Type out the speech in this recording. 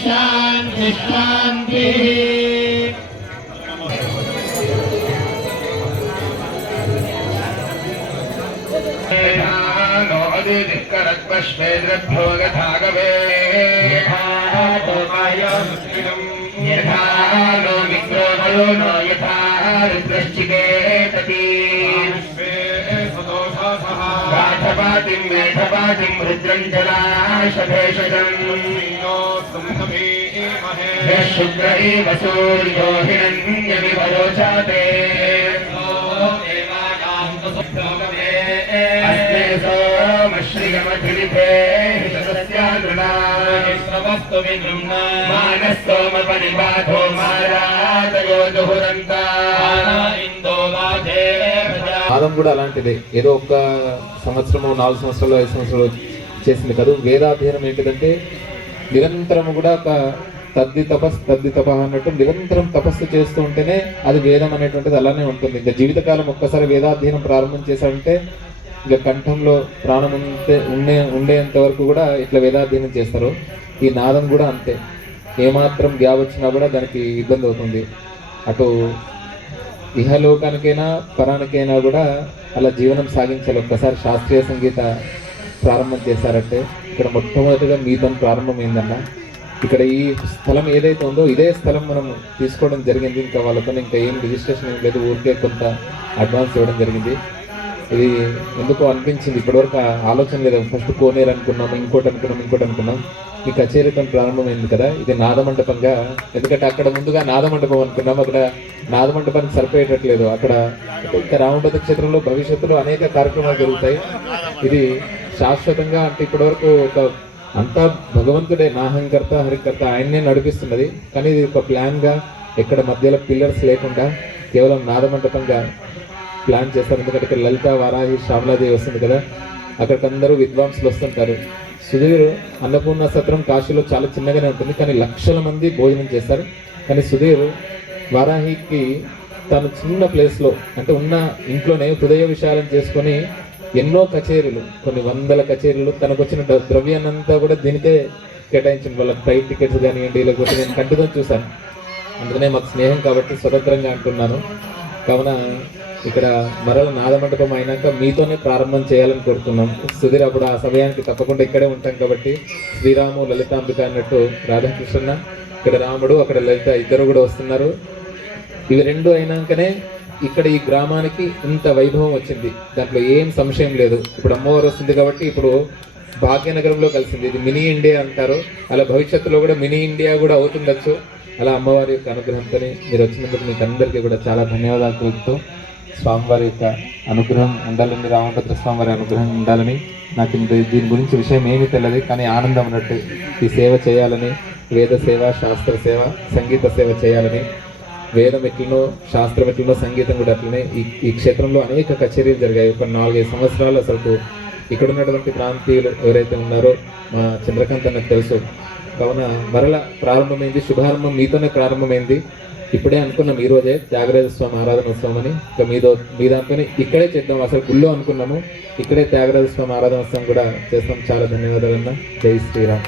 शांति शांति। गाठपातिं मेठपातिं रुद्रञ्जलाशभेषजम् शुक्र एव सूर्यो हिरण्यमिव रोचते अस्मे सोमश्रियमधिलिपे हितस्यादृणास्तु विदृह्णा मानः सोमपरिबाधो मारातयो दुहुरन्ता इंदो वाजे। నాదం కూడా అలాంటిదే, ఏదో ఒక సంవత్సరము 4 సంవత్సరాలు 5 సంవత్సరాలు చేసింది కాదు. వేదాధ్యయనం ఏంటిదంటే నిరంతరము కూడా ఒక తద్ది తప అన్నట్టు నిరంతరం తపస్సు చేస్తూ ఉంటేనే అది వేదం అనేటువంటిది అలానే ఉంటుంది. ఇంకా జీవితకాలం ఒక్కసారి వేదాధ్యయనం ప్రారంభం చేశారంటే ఇంకా కంఠంలో ప్రాణం ఉండేంత వరకు కూడా ఇట్లా వేదాధ్యయనం చేస్తారు. ఈ నాదం కూడా అంతే, ఏమాత్రం గ్యాప్ వచ్చినా కూడా దానికి ఇబ్బంది అవుతుంది. అటు ఇహలోకానికైనా పరానికైనా కూడా అలా జీవనం సాగించాలి. ఒక్కసారి శాస్త్రీయ సంగీత ప్రారంభం చేశారంటే ఇక్కడ మొట్టమొదటిగా మీతో ప్రారంభమైందన్న. ఇక్కడ ఈ స్థలం ఏదైతే ఉందో ఇదే స్థలం మనం తీసుకోవడం జరిగింది. ఇంకా వాళ్ళతో ఇంకా ఏం రిజిస్ట్రేషన్ ఏం లేదు, ఊరికే కొంత అడ్వాన్స్ ఇవ్వడం జరిగింది. ఇది ఎందుకో అనిపించింది, ఇప్పటివరకు ఆలోచన లేదు. ఫస్ట్ కోనేరు అనుకున్నాం, ఇంకోటి అనుకున్నాం. ఈ కచేరీతో ప్రారంభమైంది కదా, ఇది నాదమండపంగా. ఎందుకంటే అక్కడ ముందుగా నాదమండపం అనుకున్నాం, అక్కడ నాదమండపానికి సరిపోయేటట్లేదు. అక్కడ ఇంకా రామపద క్షేత్రంలో భవిష్యత్తులో అనేక కార్యక్రమాలు జరుగుతాయి. ఇది శాశ్వతంగా అంటే ఇప్పటివరకు ఒక అంతా భగవంతుడే, నాహంకర్త హరికర్త, ఆయన్నే నడిపిస్తున్నది. కానీ ఇది ఒక ప్లాన్గా ఎక్కడ మధ్యలో పిల్లర్స్ లేకుండా కేవలం నాదమండపంగా ప్లాన్ చేస్తారు. ఎందుకంటే ఇక్కడ లలిత వారాహి శ్యామలాదేవి వస్తుంది కదా, అక్కడికి అందరూ విద్వాంసులు వస్తుంటారు. సుధీర్ అన్నపూర్ణ సత్రం కాశీలో చాలా చిన్నగానే ఉంటుంది, కానీ లక్షల మంది భోజనం చేస్తారు. కానీ సుధీర్ వారాహికి తను చిన్న ప్లేస్లో అంటే ఉన్న ఇంట్లోనే హృదయ విశాలం చేసుకొని ఎన్నో కచేరీలు, కొన్ని వందల కచేరీలు, తనకు వచ్చిన ద్రవ్యాన్నంతా కూడా దీనికే కేటాయించింది. వాళ్ళ ఫ్లైట్ టికెట్స్ కానివ్వండి, లేకపోతే నేను కంటితో చూశాను. అందుకనే మాకు స్నేహం కాబట్టి స్వతంత్రంగా అంటున్నాను. కావున ఇక్కడ మరల నాదమండపం అయినాక మీతోనే ప్రారంభం చేయాలని కోరుతున్నాం. సుధీర్ అప్పుడు ఆ సమయానికి తప్పకుండా ఇక్కడే ఉంటాం కాబట్టి శ్రీరాము లలితాంబిక అన్నట్టు రాధాకృష్ణ, ఇక్కడ రాముడు అక్కడ లలిత ఇద్దరు కూడా వస్తున్నారు. ఇవి రెండు అయినాకనే ఇక్కడ ఈ గ్రామానికి ఇంత వైభవం వచ్చింది, దాంట్లో ఏం సంశయం లేదు. ఇప్పుడు అమ్మవారు వస్తుంది కాబట్టి ఇప్పుడు భాగ్యనగరంలో కలిసింది. ఇది మినీ ఇండియా అంటారు, అలా భవిష్యత్తులో కూడా మినీ ఇండియా కూడా అవుతుండొచ్చు. అలా అమ్మవారి యొక్క అనుగ్రహంతో మీరు వచ్చినందుకు మీకు అందరికీ కూడా చాలా ధన్యవాదాలు తెలుపుతూ స్వామివారి యొక్క అనుగ్రహం ఉండాలని, రామభద్ర స్వామివారి అనుగ్రహం ఉండాలని. నాకు దీని గురించి విషయం ఏమీ తెలియదు, కానీ ఆనందం అన్నట్టు ఈ సేవ చేయాలని, వేద సేవ, శాస్త్ర సేవ, సంగీత సేవ చేయాలని. వేదం ఎట్లనో, శాస్త్రం ఎట్లనో, సంగీతం కూడా అట్లనే. ఈ క్షేత్రంలో అనేక కచేరీలు జరిగాయి. ఒక 4-5 సంవత్సరాలు అసలు ఇక్కడ ఉన్నటువంటి ప్రాంతీయులు ఎవరైతే ఉన్నారో మా చంద్రకాంత్ అన్నకు తెలుసు. కావున మరల ప్రారంభమైంది, శుభారంభం మీతోనే ప్రారంభమైంది. ఇప్పుడే అనుకున్నాం ఈరోజే త్యాగరాజ స్వామి ఆరాధనోత్సవం అని. ఇంకా మీ దాంతోనే ఇక్కడే చేద్దాం, అసలు గుళ్ళో అనుకున్నాము, ఇక్కడే త్యాగరాజ స్వామి ఆరాధనోత్సవం కూడా చేస్తాం. చాలా ధన్యవాదాలు అన్న. జై శ్రీరామ్.